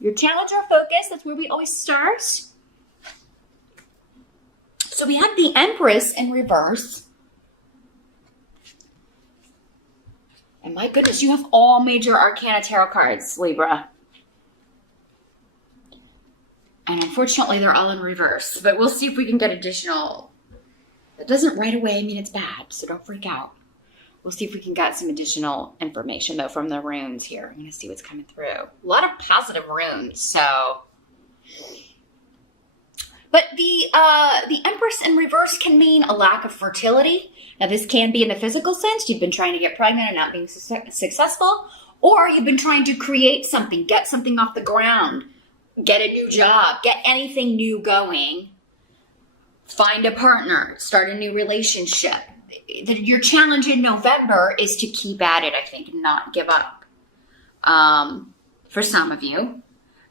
Your challenge or focus, that's where we always start. So we have the Empress in reverse. And my goodness, you have all major arcana tarot cards, Libra. And unfortunately, they're all in reverse. But we'll see if we can get additional. It doesn't right away mean it's bad, so don't freak out. We'll see if we can get some additional information, though, from the runes here. I'm going to see what's coming through. A lot of positive runes, so. But the Empress in reverse can mean a lack of fertility. Now, this can be in the physical sense. You've been trying to get pregnant and not being successful. Or you've been trying to create something, get something off the ground, get a new job, get anything new going, find a partner, start a new relationship. Your challenge in November is to keep at it, I think, and not give up. For some of you.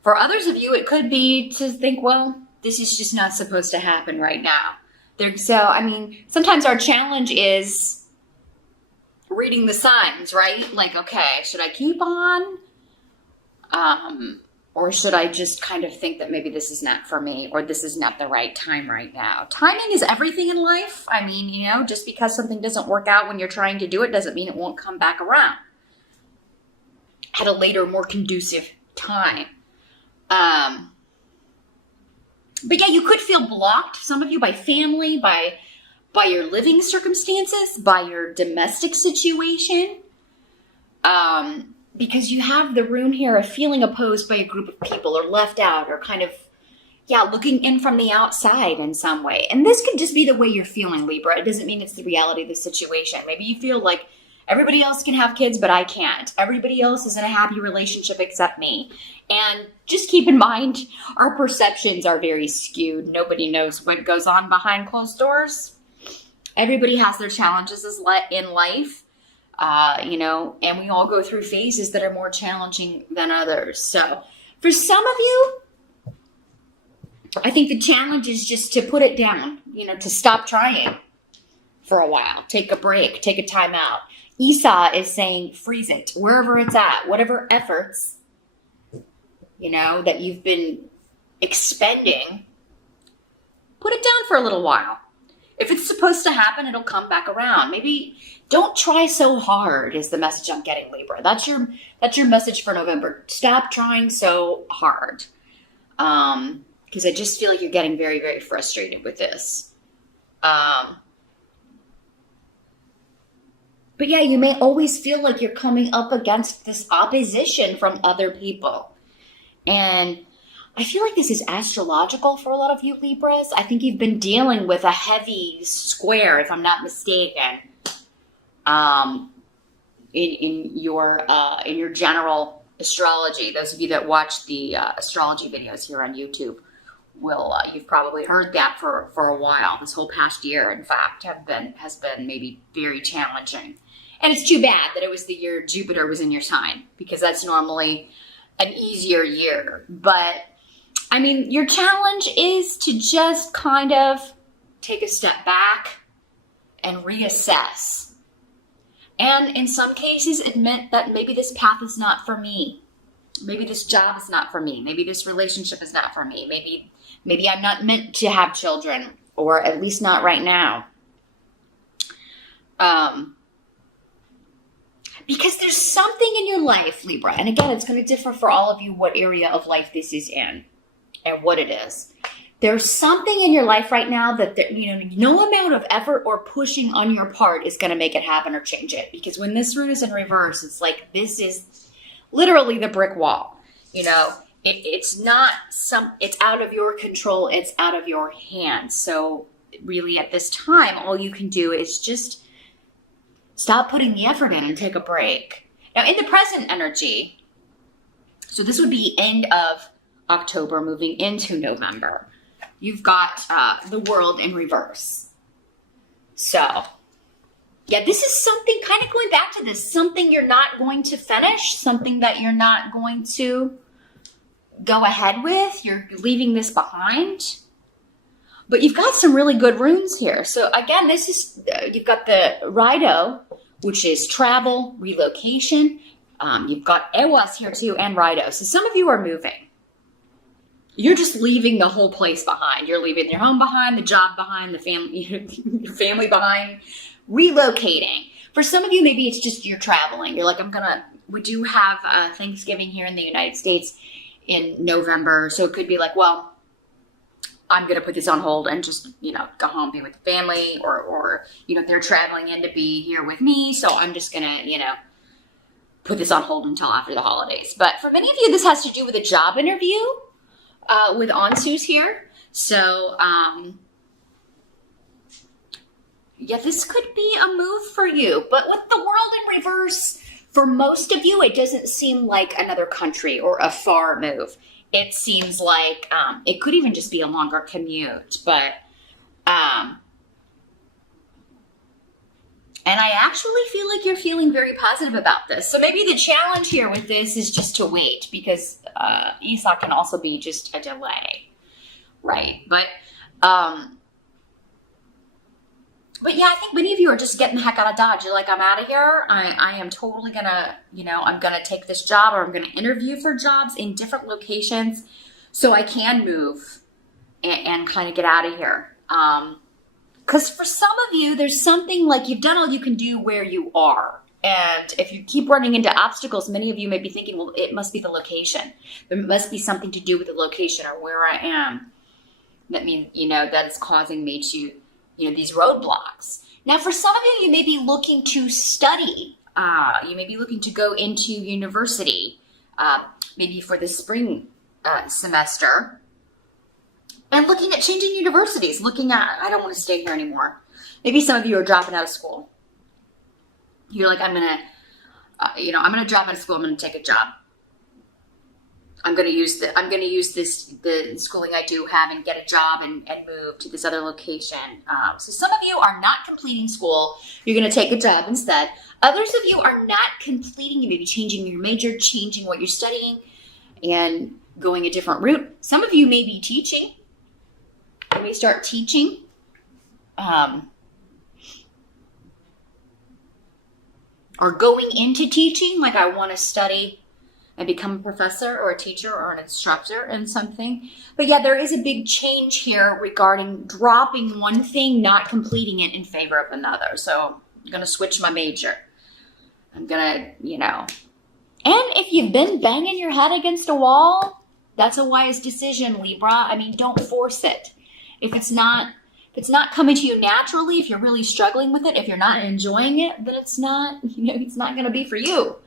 For others of you, it could be to think, well, this is just not supposed to happen right now. Sometimes our challenge is reading the signs, right? Like, okay, should I keep on? Or should I just kind of think that maybe this is not for me, or this is not the right time right now? Timing is everything in life. Just because something doesn't work out when you're trying to do it doesn't mean it won't come back around at a later, more conducive time. But yeah, you could feel blocked, some of you, by family, by your living circumstances, by your domestic situation. Because you have the rune here of feeling opposed by a group of people, or left out, or kind of, looking in from the outside in some way. And this could just be the way you're feeling, Libra. It doesn't mean it's the reality of the situation. Maybe you feel like everybody else can have kids, but I can't. Everybody else is in a happy relationship except me. And just keep in mind, our perceptions are very skewed. Nobody knows what goes on behind closed doors. Everybody has their challenges in life, and we all go through phases that are more challenging than others. So for some of you, I think the challenge is just to put it down, to stop trying for a while. Take a break, take a time out. Esau is saying freeze it, wherever it's at, whatever efforts, that you've been expending, put it down for a little while. If it's supposed to happen, it'll come back around. Maybe don't try so hard is the message I'm getting, Libra. That's your message for November. Stop trying so hard. Because I just feel like you're getting very, very frustrated with this. But yeah, you may always feel like you're coming up against this opposition from other people. And I feel like this is astrological for a lot of you Libras. I think you've been dealing with a heavy square, if I'm not mistaken, in your general astrology. Those of you that watch the astrology videos here on YouTube you've probably heard that for a while. This whole past year, in fact, has been maybe very challenging. And it's too bad that it was the year Jupiter was in your sign, because that's normally an easier year. But your challenge is to just kind of take a step back and reassess. And in some cases, admit that maybe this path is not for me. Maybe this job is not for me. Maybe this relationship is not for me. Maybe I'm not meant to have children, or at least not right now. Because there's something in your life, Libra, and again, it's going to differ for all of you what area of life this is in and what it is. There's something in your life right now that no amount of effort or pushing on your part is going to make it happen or change it. Because when this rune is in reverse, it's like this is literally the brick wall. It's out of your control. It's out of your hands. So really at this time, all you can do is just stop putting the effort in and take a break. Now in the present energy, so this would be end of October moving into November, you've got the world in reverse. So yeah, this is something kind of going back to this, something you're not going to finish, something that you're not going to go ahead with. You're leaving this behind. But you've got some really good runes here. So again, this is, you've got the Rido, which is travel, relocation. You've got Ewas here too, and Rido. So some of you are moving. you're just leaving the whole place behind. You're leaving your home behind, the job behind, the family, your family behind, relocating. For some of you, maybe it's just you're traveling. You're like, we do have Thanksgiving here in the United States in November. So it could be like, well, I'm going to put this on hold and just, go home, be with the family, or they're traveling in to be here with me. So I'm just going to, put this on hold until after the holidays. But for many of you, this has to do with a job interview with Ansu's here. So, this could be a move for you. But with the world in reverse, for most of you, it doesn't seem like another country or a far move. It seems like it could even just be a longer commute. But, and I actually feel like you're feeling very positive about this. So maybe the challenge here with this is just to wait, because Esau can also be just a delay, right? But yeah, I think many of you are just getting the heck out of Dodge. You're like, I'm out of here. I am totally gonna, I'm gonna take this job, or I'm gonna interview for jobs in different locations so I can move and kind of get out of here. Because for some of you, there's something like you've done all you can do where you are. And if you keep running into obstacles, many of you may be thinking, well, it must be the location. There must be something to do with the location or where I am. That means, that is causing me to, these roadblocks. Now, for some of you, you may be looking to study. You may be looking to go into university, maybe for the spring semester. And looking at changing universities, looking at, I don't want to stay here anymore. Maybe some of you are dropping out of school. You're like, I'm going to drop out of school. I'm going to take a job. I'm going to use the schooling I do have and get a job and move to this other location. So some of you are not completing school. You're going to take a job instead. Others of you are not completing. You may be changing your major, changing what you're studying, and going a different route. Some of you may be teaching. You may start teaching. Or going into teaching, like I want to study and become a professor or a teacher or an instructor in something. But yeah, there is a big change here regarding dropping one thing, not completing it in favor of another. So I'm going to switch my major. I'm going to, and if you've been banging your head against a wall, that's a wise decision, Libra. I mean, don't force it. If it's not coming to you naturally, if you're really struggling with it, if you're not enjoying it, then it's not going to be for you.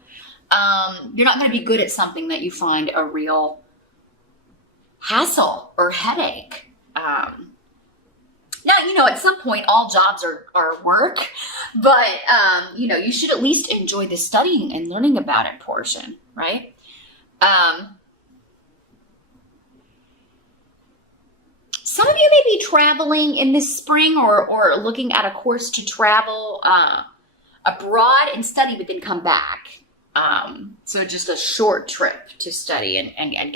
You're not going to be good at something that you find a real hassle or headache. Now, at some point, all jobs are work, but, you should at least enjoy the studying and learning about it portion, right? Some of you may be traveling in this spring or looking at a course to travel abroad and study, but then come back. So just a short trip to study and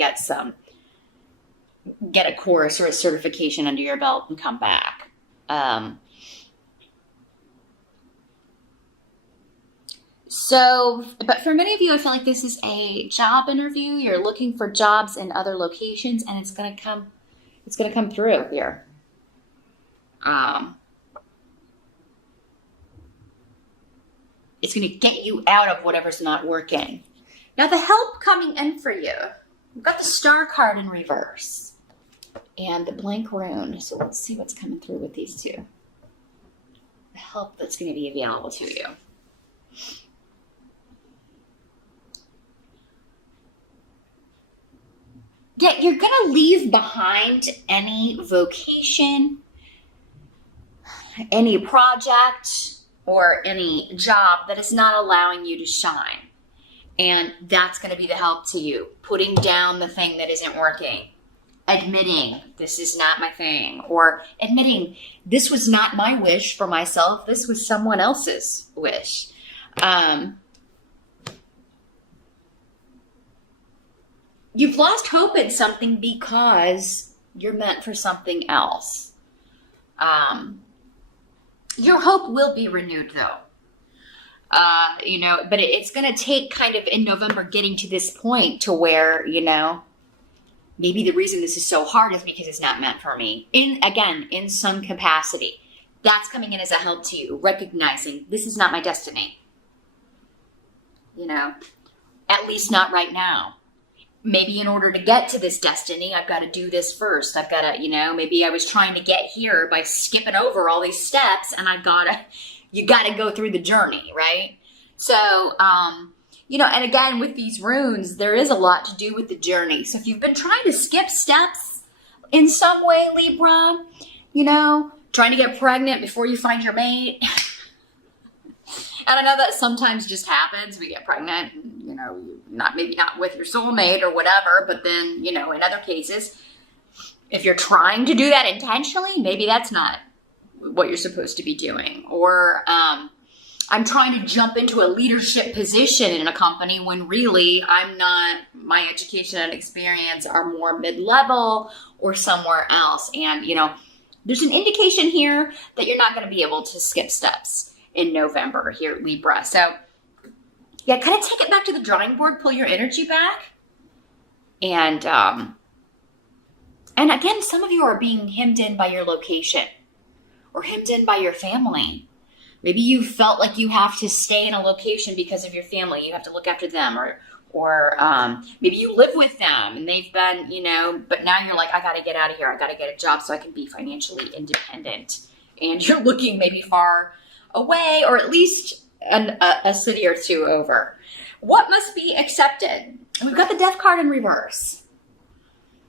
get a course or a certification under your belt and come back. But for many of you, I feel like this is a job interview. You're looking for jobs in other locations, and it's going to come through here. It's going to get you out of whatever's not working. Now, the help coming in for you. We've got the star card in reverse and the blank rune. So let's see what's coming through with these two. The help that's going to be available to you. Yeah, you're going to leave behind any vocation, any project, or any job that is not allowing you to shine. And that's going to be the help to you. Putting down the thing that isn't working. Admitting this is not my thing. Or admitting this was not my wish for myself. This was someone else's wish. You've lost hope in something because you're meant for something else. Your hope will be renewed, though. But it's going to take kind of in November getting to this point to where, Maybe the reason this is so hard is because it's not meant for me. In some capacity. That's coming in as a help to you, recognizing this is not my destiny. At least not right now. Maybe in order to get to this destiny, I've got to do this first. I've got to, maybe I was trying to get here by skipping over all these steps, and you got to go through the journey, right? So, and again, with these runes, there is a lot to do with the journey. So if you've been trying to skip steps in some way, Libra, trying to get pregnant before you find your mate. And I know that sometimes just happens. We get pregnant, maybe not with your soulmate or whatever, but then, in other cases, if you're trying to do that intentionally, maybe that's not what you're supposed to be doing. Or I'm trying to jump into a leadership position in a company when really I'm not. My education and experience are more mid-level or somewhere else. And, there's an indication here that you're not going to be able to skip steps in November here, Libra. So, yeah, kind of take it back to the drawing board, pull your energy back. And again, some of you are being hemmed in by your location or hemmed in by your family. Maybe you felt like you have to stay in a location because of your family. You have to look after them, or maybe you live with them and they've been, but now you're like, I got to get out of here. I got to get a job so I can be financially independent. And you're looking maybe far away, or at least a city or two over. What must be accepted? We've got the Death card in reverse.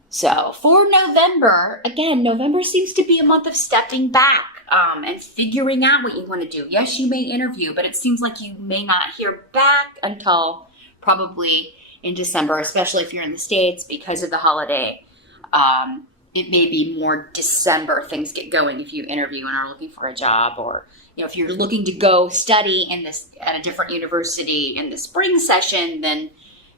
So for November, again, November seems to be a month of stepping back and figuring out what you want to do. Yes, you may interview, but it seems like you may not hear back until probably in December, especially if you're in the States because of the holiday. It may be more December things get going if you interview and are looking for a job, or if you're looking to go study at a different university in the spring session, then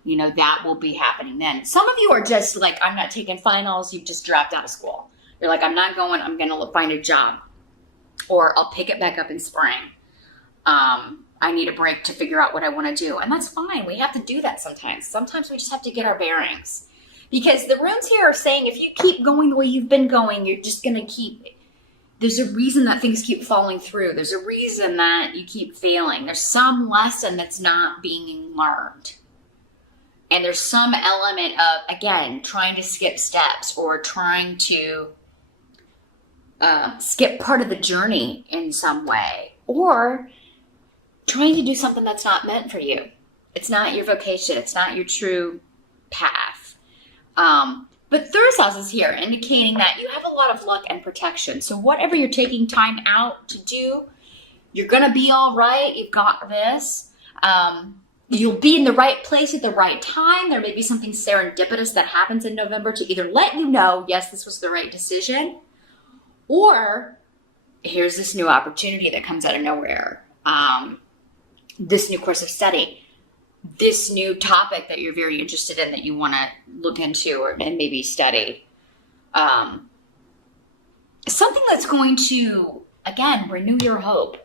that will be happening then. Some of you are just like, I'm not taking finals. You've just dropped out of school. You're like, I'm not going. I'm going to find a job, or I'll pick it back up in spring. I need a break to figure out what I want to do, and that's fine. We have to do that sometimes. Sometimes we just have to get our bearings. Because the runes here are saying if you keep going the way you've been going, you're just going to there's a reason that things keep falling through. There's a reason that you keep failing. There's some lesson that's not being learned. And there's some element of, again, trying to skip steps or trying to skip part of the journey in some way. Or trying to do something that's not meant for you. It's not your vocation. It's not your true path. But third house is here, indicating that you have a lot of luck and protection. So whatever you're taking time out to do, you're going to be all right. You've got this. You'll be in the right place at the right time. There may be something serendipitous that happens in November to either let you know, yes, this was the right decision, or here's this new opportunity that comes out of nowhere. This new course of study. This new topic that you're very interested in that you want to look into and maybe study. Something that's going to, again, renew your hope.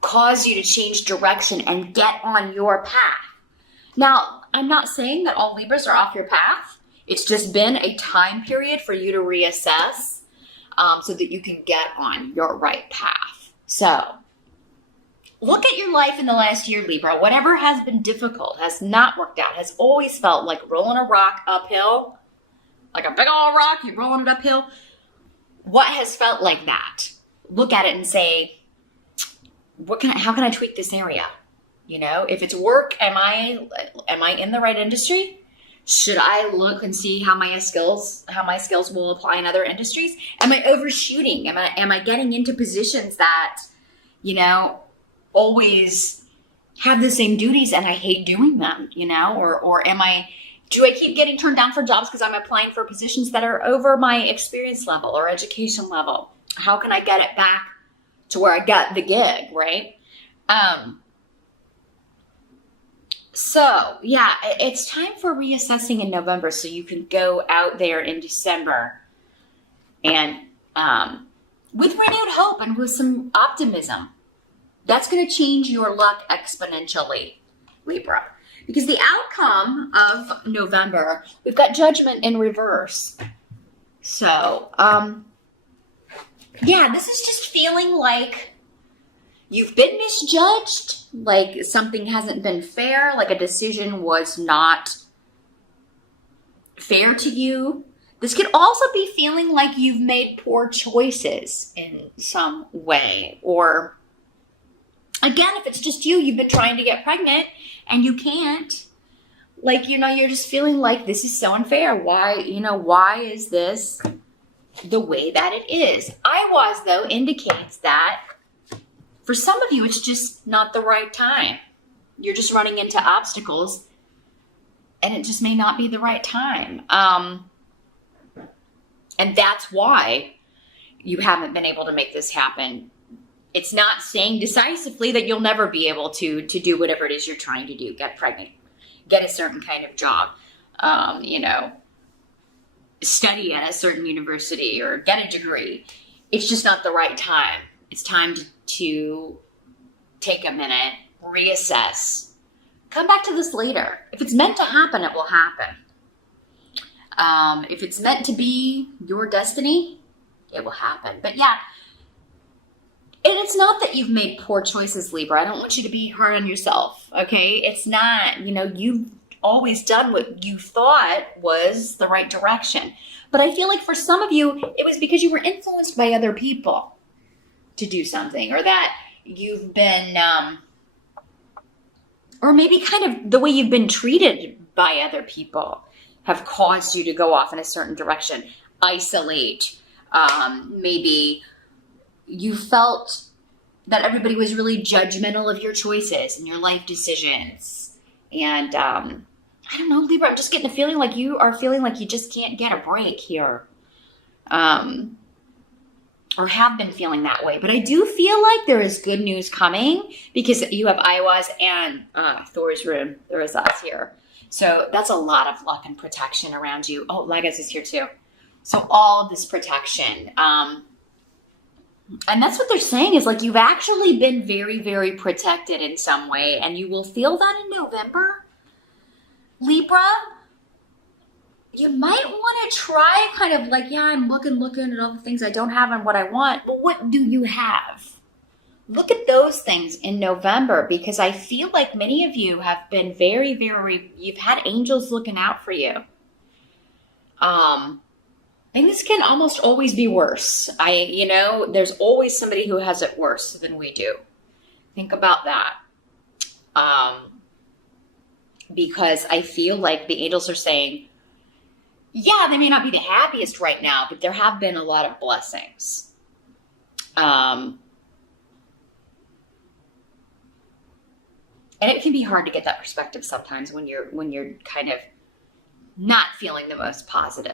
Cause you to change direction and get on your path. Now, I'm not saying that all Libras are off your path. It's just been a time period for you to reassess so that you can get on your right path. So, look at your life in the last year, Libra. Whatever has been difficult, has not worked out, has always felt like rolling a rock uphill, like a big old rock, you're rolling it uphill. What has felt like that? Look at it and say, how can I tweak this area? If it's work, am I in the right industry? Should I look and see how my skills will apply in other industries? Am I overshooting? Am I getting into positions that, always have the same duties and I hate doing them, or do I keep getting turned down for jobs because I'm applying for positions that are over my experience level or education level? How can I get it back to where I got the gig, right? So yeah, it's time for reassessing in November so you can go out there in December and with renewed hope and with some optimism. That's going to change your luck exponentially, Libra. Because the outcome of November, we've got Judgment in reverse. So, yeah, this is just feeling like you've been misjudged, like something hasn't been fair, like a decision was not fair to you. This could also be feeling like you've made poor choices in some way. Or, again, if it's just you, you've been trying to get pregnant and you can't. Like, you're just feeling like this is so unfair. Why is this the way that it is? Iwas, though, indicates that for some of you, it's just not the right time. You're just running into obstacles and it just may not be the right time. And that's why you haven't been able to make this happen. It's not saying decisively that you'll never be able to do whatever it is you're trying to do. Get pregnant, get a certain kind of job, study at a certain university or get a degree. It's just not the right time. It's time to take a minute, reassess, come back to this later. If it's meant to happen, it will happen. If it's meant to be your destiny, it will happen. But yeah, and it's not that you've made poor choices, Libra. I don't want you to be hard on yourself, okay? It's not, you've always done what you thought was the right direction. But I feel like for some of you, it was because you were influenced by other people to do something, or that you've been, or maybe kind of the way you've been treated by other people have caused you to go off in a certain direction, isolate. Maybe you felt that everybody was really judgmental of your choices and your life decisions. And I don't know, Libra, I'm just getting a feeling like you are feeling like you just can't get a break here. Or have been feeling that way. But I do feel like there is good news coming because you have Iowa's and Thor's rune. There is us here. So that's a lot of luck and protection around you. Oh, Lagos is here too. So all of this protection. And that's what they're saying is like you've actually been very, very protected in some way. And you will feel that in November. Libra, you might want to try kind of like, yeah, I'm looking at all the things I don't have and what I want. But what do you have? Look at those things in November, because I feel like many of you have been very, very, you've had angels looking out for you. And this can almost always be worse. There's always somebody who has it worse than we do. Think about that. Because I feel like the angels are saying, yeah, they may not be the happiest right now, but there have been a lot of blessings. And it can be hard to get that perspective sometimes when you're kind of not feeling the most positive.